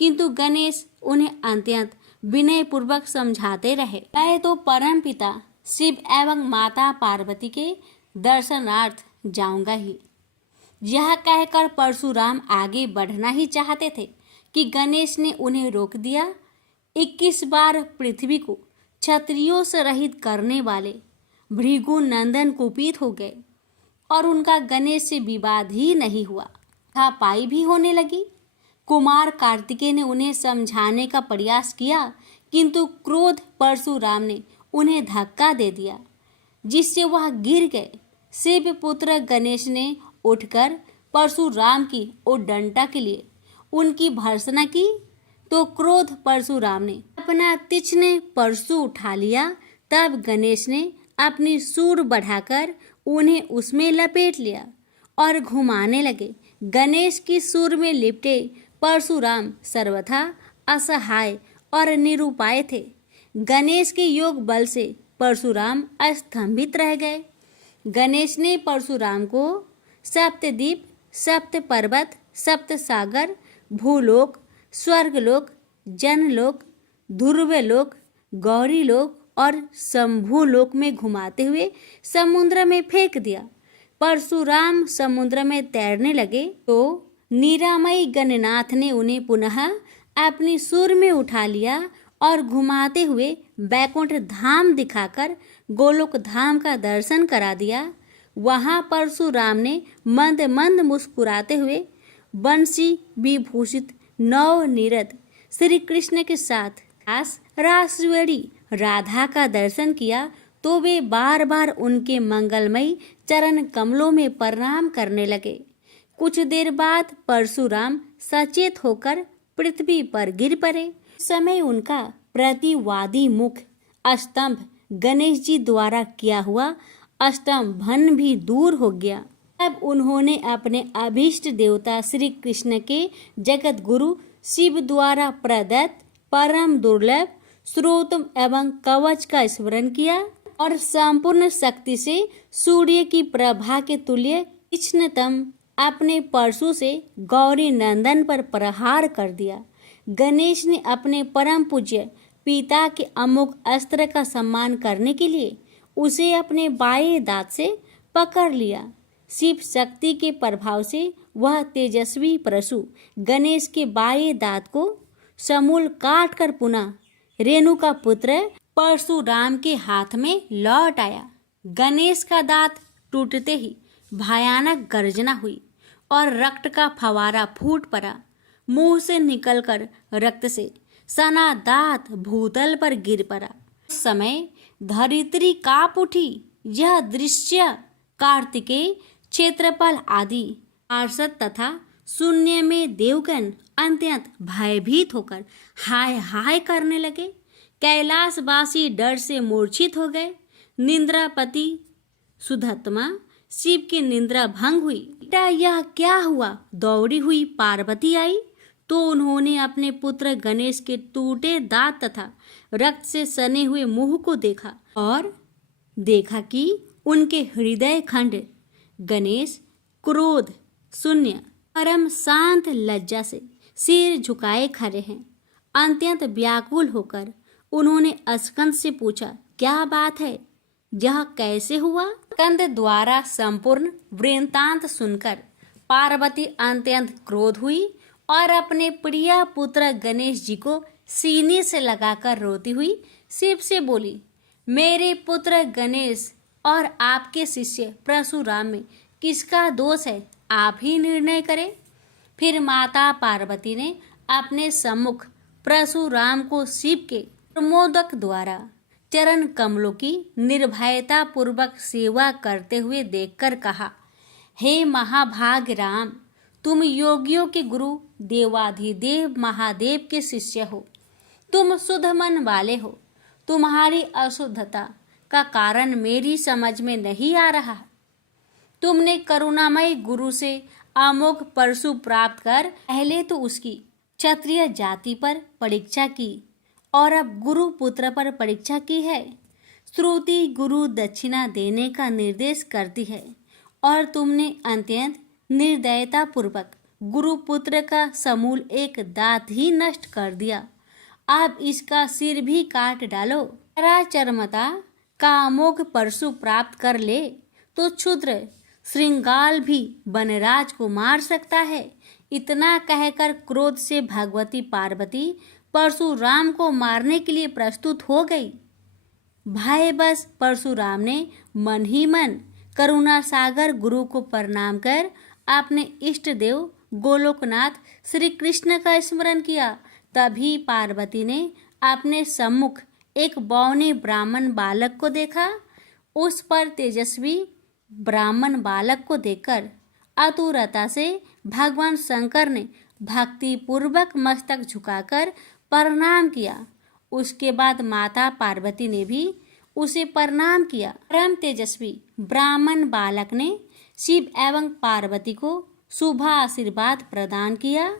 किंतु गणेश उन्हें अत्यंत विनयपूर्वक समझाते रहे, मैं तो परम पिता शिव एवं माता पार्वती के दर्शनार्थ जाऊंगा ही। यह कहकर परशुराम आगे बढ़ना ही चाहते थे कि गणेश ने उन्हें रोक दिया। 21 बार पृथ्वी को क्षत्रियों से रहित करने वाले भृगु नंदन कुपित हो गए और उनका गणेश से विवाद ही नहीं हुआ, हाथापाई भी होने लगी। कुमार कार्तिकेय ने उन्हें समझाने का प्रयास किया, किंतु क्रोध परशुराम ने उन्हें धक्का दे दिया, जिससे वह गिर गए। शिव पुत्र गणेश ने उठकर परशुराम की उद्दंडता के लिए उनकी भर्त्सना की, तो क्रोध परशुराम ने अपना तीक्ष्ण परशु उठा लिया। तब गणेश ने अपनी सूंड बढ़ाकर उन्हें उसमें लपेट लिया और घुमाने लगे। गणेश की सूंड में लिपटे परशुराम सर्वथा असहाय और निरुपाय थे। गणेश के योग बल से परशुराम अस्तंभित रह गए। गणेश ने परशुराम को सप्तद्वीप, सप्त पर्वत, सप्त सागर, भूलोक, स्वर्गलोक, जनलोक, ध्रुवलोक, गौरीलोक और शंभुलोक में घुमाते हुए समुद्र में फेंक दिया। परशुराम समुद्र में तैरने लगे तो निरामयी गणनाथ ने उन्हें पुनः अपनी सूंड में उठा लिया और घुमाते हुए बैकुंठ धाम दिखाकर गोलोक धाम का दर्शन करा दिया। वहां परशुराम ने मंद मंद मुस्कुराते हुए बंसी विभूषित नव निरत श्री कृष्ण के साथ रासवेणी राधा का दर्शन किया, तो वे बार बार उनके मंगलमयी चरण कमलों में प्रणाम करने लगे। कुछ देर बाद परशुराम सचेत होकर पृथ्वी पर गिर पड़े। उस समय उनका प्रतिवादी मुख स्तंभ गणेश जी द्वारा किया हुआ स्तंभन भी दूर हो गया। तब उन्होंने अपने अभीष्ट देवता श्री कृष्ण के जगत गुरु शिव द्वारा प्रदत्त परम दुर्लभ स्रोत एवं कवच का स्मरण किया और संपूर्ण शक्ति से सूर्य की प्रभा के तुल्य तीक्ष्णतम अपने परशु से गौरी नंदन पर प्रहार कर दिया। गणेश ने अपने परम पूज्य पिता के अमोघ अस्त्र का सम्मान करने के लिए उसे अपने बाएं दांत से पकड़ लिया। शिव शक्ति के प्रभाव से वह तेजस्वी परशु गणेश के बाएं दांत को समूल काट कर पुनः रेणु का पुत्र परशुराम के हाथ में लौट आया। गणेश का दांत टूटते ही भयानक गर्जना हुई और रक्त का फवारा फूट पड़ा। मुंह से निकलकर रक्त से सना दांत भूतल पर गिर पड़ा। उस समय धरित्री कांप उठी। यह दृश्य कार्तिकेय, क्षेत्रपाल आदि पार्षद तथा शून्य में देवगण अत्यंत भयभीत होकर हाय हाय करने लगे। कैलाशवासी डर से मूर्छित हो गए। निंद्रापति सुधत्मा शिव की निंद्रा भंग हुई। बेटा यह क्या हुआ? दौड़ी हुई पार्वती आई तो उन्होंने अपने पुत्र गणेश के टूटे दांत तथा रक्त से सने हुए मुंह को देखा और देखा कि उनके हृदय खंड गणेश क्रोध शून्य परम शांत लज्जा से सिर झुकाए खड़े हैं। अत्यंत व्याकुल होकर उन्होंने स्कंद से पूछा, क्या बात है? यह कैसे हुआ? स्कंद द्वारा संपूर्ण वृत्तांत सुनकर पार्वती अत्यंत क्रोध हुई और अपने प्रिय पुत्र गणेश जी को सीने से लगाकर रोती हुई शिव से बोली, मेरे पुत्र गणेश और आपके शिष्य परशुराम में किसका दोष है, आप ही निर्णय करें। फिर माता पार्वती ने अपने सम्मुख परशुराम को शिव के प्रमोदक द्वारा चरण कमलों की निर्भयता पूर्वक सेवा करते हुए देखकर कहा, हे महाभाग राम, तुम योगियों के गुरु देवाधिदेव महादेव के शिष्य हो। तुम शुद्ध मन वाले हो। तुम्हारी अशुद्धता का कारण मेरी समझ में नहीं आ रहा। तुमने करुणामय गुरु से अमोघ परशु प्राप्त कर पहले तो उसकी क्षत्रिय जाति पर परीक्षा की और अब गुरु पुत्र पर परीक्षा की है। श्रुति गुरु दक्षिणा देने का निर्देश करती है और तुमने अत्यंत निर्दयता पूर्वक गुरु पुत्र का समूल एक दांत ही नष्ट कर दिया। अब इसका सिर भी काट डालो। चरमता का अमोघ परशु प्राप्त कर ले तो क्षुद्र श्रृंगाल भी वनराज को मार सकता है। इतना कहकर क्रोध से भगवती पार्वती परशुराम को मारने के लिए प्रस्तुत हो गई। भय बस परशुराम ने मन ही मन करुणा सागर गुरु को प्रणाम कर अपने इष्ट देव गोलोकनाथ श्री कृष्ण का स्मरण किया। तभी पार्वती ने अपने सम्मुख एक बौने ब्राह्मण बालक को देखा। उस पर तेजस्वी ब्राह्मण बालक को देखकर आतुरता से भगवान शंकर ने भक्ति पूर्वक मस्तक झुकाकर प्रणाम किया। उसके बाद माता पार्वती ने भी उसे प्रणाम किया। परम तेजस्वी ब्राह्मण बालक ने शिव एवं पार्वती को शुभ आशीर्वाद प्रदान किया।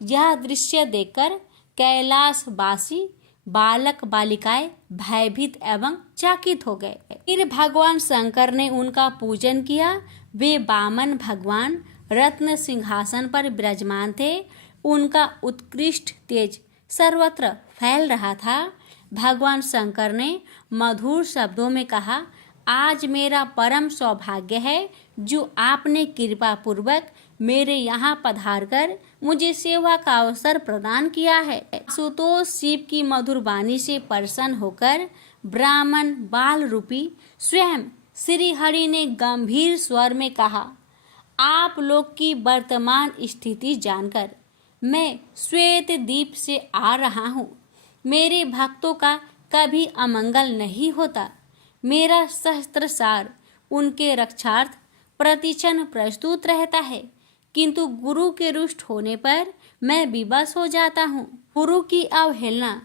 यह दृश्य देखकर कैलाशवासी बालक बालिकाएं भयभीत एवं चकित हो गए। फिर भगवान शंकर ने उनका पूजन किया। वे वामन भगवान रत्न सिंहासन पर विराजमान थे। उनका उत्कृष्ट तेज सर्वत्र फैल रहा था। भगवान शंकर ने मधुर शब्दों में कहा, आज मेरा परम सौभाग्य है जो आपने कृपा पूर्वक मेरे यहाँ पधारकर मुझे सेवा का अवसर प्रदान किया है। आशुतोष शिव की मधुर वाणी से प्रसन्न होकर ब्राह्मण बाल रूपी स्वयं श्री हरि ने गंभीर स्वर में कहा, आप लोग की वर्तमान स्थिति जानकर मैं श्वेत द्वीप से आ रहा हूँ। मेरे भक्तों का कभी अमंगल नहीं होता। मेरा सहस्त्रसार उनके रक्षार्थ प्रतिक्षण प्रस्तुत रहता है, किंतु गुरु के रुष्ट होने पर मैं विवश हो जाता हूँ। गुरु की अवहेलना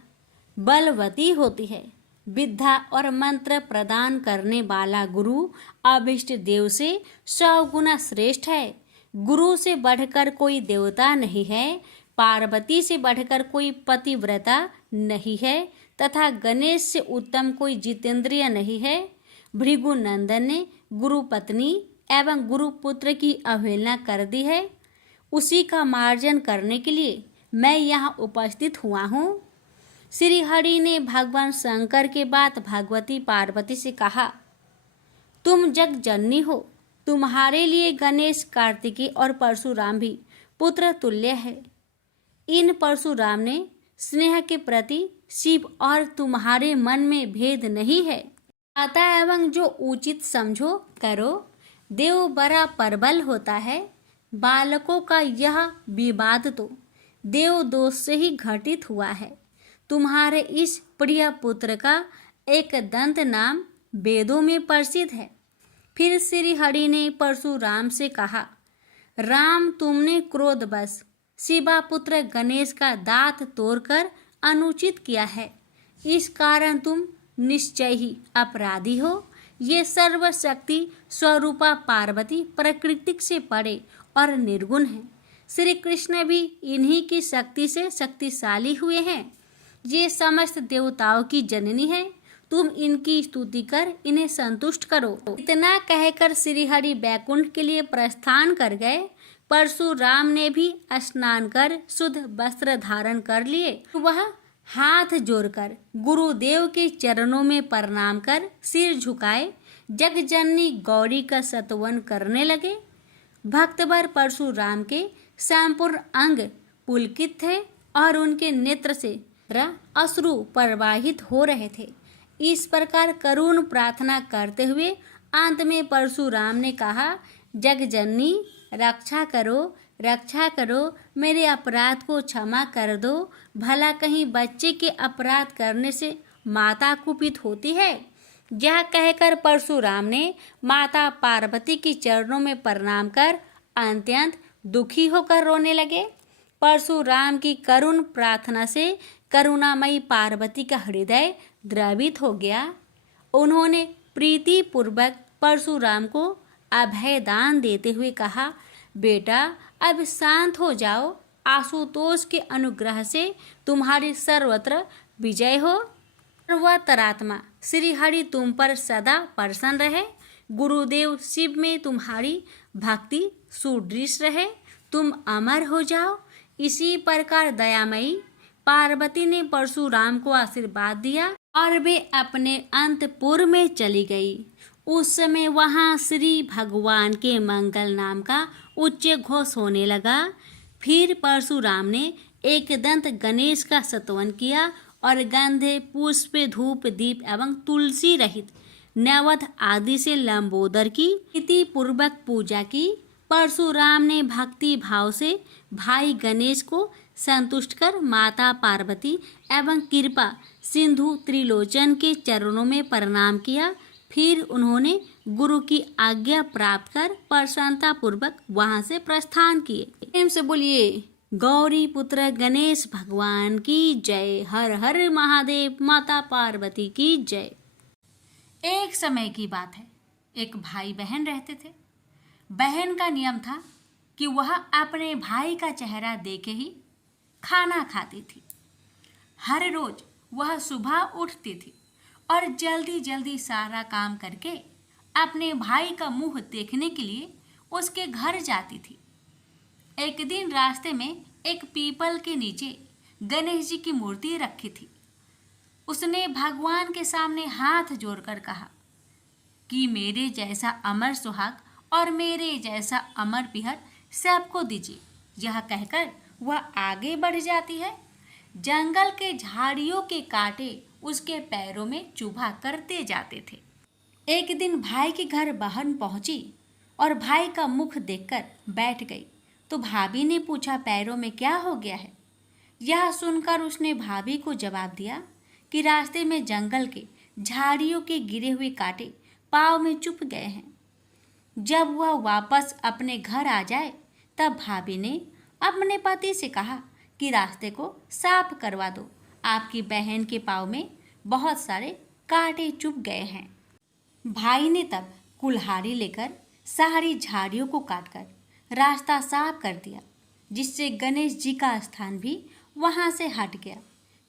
बलवती होती है। विद्या और मंत्र प्रदान करने वाला गुरु अभिष्ट देव से 100 गुना श्रेष्ठ है। गुरु से बढ़कर कोई देवता नहीं है, पार्वती से बढ़कर कोई पतिव्रता नहीं है तथा गणेश से उत्तम कोई जितेंद्रिय नहीं है। भृगु नंदन ने गुरु पत्नी एवं गुरु पुत्र की अवहेलना कर दी है। उसी का मार्जन करने के लिए मैं यहाँ उपस्थित हुआ हूँ। श्री हरि ने भगवान शंकर के बाद भगवती पार्वती से कहा, तुम जग जननी हो। तुम्हारे लिए गणेश, कार्तिकेय और परशुराम भी पुत्र तुल्य है। इन परशुराम ने स्नेह के प्रति शिव और तुम्हारे मन में भेद नहीं है। आता एवं जो उचित समझो करो। देव बड़ा प्रबल होता है। बालकों का यह विवाद तो देव दोष से ही घटित हुआ है। तुम्हारे इस प्रिय पुत्र का एक दंत नाम वेदों में प्रसिद्ध है। फिर श्री हरि ने परशुराम से कहा, राम, तुमने क्रोधवश शिवा पुत्र गणेश का दांत तोड़कर अनुचित किया है। इस कारण तुम निश्चय ही अपराधी हो। ये सर्वशक्ति स्वरूपा पार्वती प्रकृति से परे और निर्गुण है। श्री कृष्ण भी इन्हीं की शक्ति से शक्तिशाली हुए हैं। ये समस्त देवताओं की जननी है। तुम इनकी स्तुति कर इन्हें संतुष्ट करो। इतना कहकर श्री हरि बैकुंठ के लिए प्रस्थान कर गए। परशुराम ने भी स्नान कर शुद्ध वस्त्र धारण कर लिए। वह हाथ जोड़कर गुरुदेव के चरणों में प्रणाम कर सिर झुकाए जगजननी गौरी का स्तवन करने लगे। भक्तवर परशुराम के संपूर्ण अंग पुलकित थे और उनके नेत्र से नेत्र अश्रु प्रवाहित हो रहे थे। इस प्रकार करुण प्रार्थना करते हुए अंत में परशुराम ने कहा, जगजननी रक्षा करो, मेरे अपराध को क्षमा कर दो। भला कहीं बच्चे के अपराध करने से माता कुपित होती है? यह कहकर परशुराम ने माता पार्वती के चरणों में प्रणाम कर अत्यंत दुखी होकर रोने लगे। परशुराम की करुण प्रार्थना से करुणामयी पार्वती का हृदय द्रवित हो गया। उन्होंने प्रीतिपूर्वक परशुराम को अभय दान देते हुए कहा, बेटा अब शांत हो जाओ। आशुतोष के अनुग्रह से तुम्हारी सर्वत्र विजय हो। सर्वतरात्मा श्री हरि तुम पर सदा प्रसन्न रहे। गुरुदेव शिव में तुम्हारी भक्ति सुदृढ़ रहे। तुम अमर हो जाओ। इसी प्रकार दयामयी पार्वती ने परशुराम को आशीर्वाद दिया और वे अपने अंतपुर में चली गई। उस समय वहां श्री भगवान के मंगल नाम का उच्च घोष होने लगा। फिर परशुराम ने एकदंत गणेश का स्तवन किया और गंधे, पुष्प, धूप, दीप एवं तुलसी रहित नैवेद्य आदि से लंबोदर की प्रीति पूर्वक पूजा की। परशुराम ने भक्ति भाव से भाई गणेश को संतुष्ट कर माता पार्वती एवं कृपा सिंधु त्रिलोचन के चरणों में प्रणाम किया। फिर उन्होंने गुरु की आज्ञा प्राप्त कर प्रसन्नता पूर्वक वहां से प्रस्थान किए। प्रेम से बोलिए गौरी पुत्र गणेश भगवान की जय। हर हर महादेव। माता पार्वती की जय। एक समय की बात है, एक भाई बहन रहते थे। बहन का नियम था कि वह अपने भाई का चेहरा देखे ही खाना खाती थी। हर रोज वह सुबह उठती थी और जल्दी जल्दी सारा काम करके अपने भाई का मुंह देखने के लिए उसके घर जाती थी। एक दिन रास्ते में एक पीपल के नीचे गणेश जी की मूर्ति रखी थी। उसने भगवान के सामने हाथ जोड़कर कहा कि मेरे जैसा अमर सुहाग और मेरे जैसा अमर पिहर सबको दीजिए। यह कहकर वह आगे बढ़ जाती है। जंगल के झाड़ियों के कांटे उसके पैरों में चुभा करते जाते थे। एक दिन भाई के घर बहन पहुंची और भाई का मुख देखकर बैठ गई तो भाभी ने पूछा, पैरों में क्या हो गया है? यह सुनकर उसने भाभी को जवाब दिया कि रास्ते में जंगल के झाड़ियों के गिरे हुए कांटे पाँव में चुभ गए हैं। जब वह वापस अपने घर आ जाए तब भाभी ने अपने पति से कहा कि रास्ते को साफ करवा दो, आपकी बहन के पाँव में बहुत सारे कांटे चुभ गए हैं। भाई ने तब कुल्हाड़ी लेकर सारी झाड़ियों को काटकर रास्ता साफ कर दिया, जिससे गणेश जी का स्थान भी वहां से हट गया।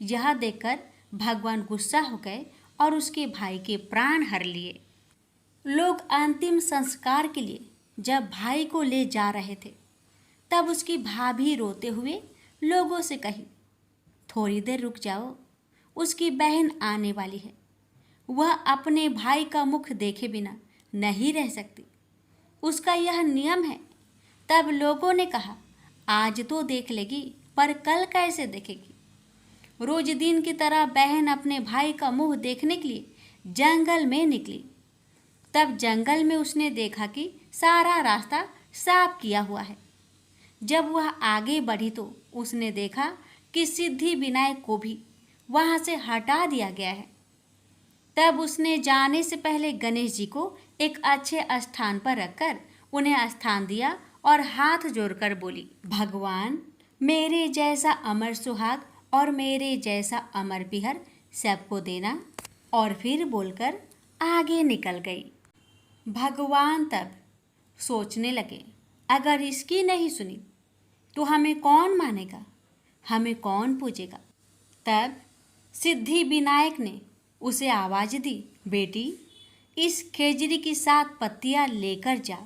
यह देखकर भगवान गुस्सा हो गए और उसके भाई के प्राण हर लिए। लोग अंतिम संस्कार के लिए जब भाई को ले जा रहे थे तब उसकी भाभी रोते हुए लोगों से कही, थोड़ी देर रुक जाओ, उसकी बहन आने वाली है। वह अपने भाई का मुख देखे बिना नहीं रह सकती, उसका यह नियम है। तब लोगों ने कहा, आज तो देख लेगी पर कल कैसे देखेगी? रोज दिन की तरह बहन अपने भाई का मुंह देखने के लिए जंगल में निकली। तब जंगल में उसने देखा कि सारा रास्ता साफ किया हुआ है। जब वह आगे बढ़ी तो उसने देखा कि सिद्धि विनायक को भी वहां से हटा दिया गया है। तब उसने जाने से पहले गणेश जी को एक अच्छे स्थान पर रखकर उन्हें स्थान दिया और हाथ जोड़कर बोली, भगवान मेरे जैसा अमर सुहाग और मेरे जैसा अमर पिहर सबको देना। और फिर बोलकर आगे निकल गई। भगवान तब सोचने लगे, अगर इसकी नहीं सुनी तो हमें कौन मानेगा, हमें कौन पूजेगा? तब सिद्धि विनायक ने उसे आवाज दी, बेटी इस खेजड़ी की 7 पत्तियां लेकर जा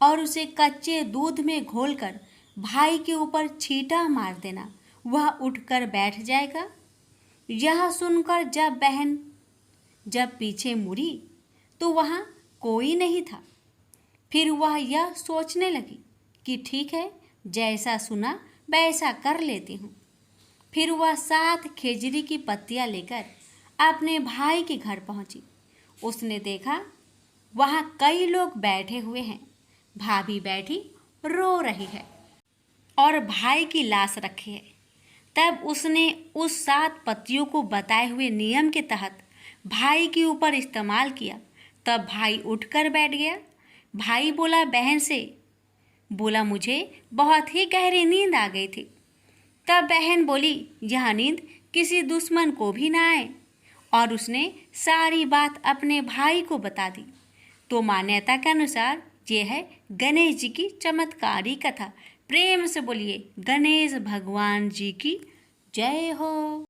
और उसे कच्चे दूध में घोलकर भाई के ऊपर छींटा मार देना, वह उठकर बैठ जाएगा। यह सुनकर जब बहन पीछे मुड़ी तो वहाँ कोई नहीं था। फिर वह यह सोचने लगी कि ठीक है, जैसा सुना वैसा कर लेती हूँ। फिर वह 7 खेजड़ी की पत्तियां लेकर अपने भाई के घर पहुंची। उसने देखा वहां कई लोग बैठे हुए हैं। भाभी बैठी रो रही है और भाई की लाश रखी है। तब उसने उस 7 पत्तियों को बताए हुए नियम के तहत भाई के ऊपर इस्तेमाल किया। तब भाई उठकर बैठ गया। भाई बोला बहन से, बोला मुझे बहुत ही गहरी नींद आ गई थी। तब बहन बोली यह नींद किसी दुश्मन को भी ना आए, और उसने सारी बात अपने भाई को बता दी। तो मान्यता के अनुसार ये है गणेश जी की चमत्कारी कथा। प्रेम से बोलिए गणेश भगवान जी की जय हो।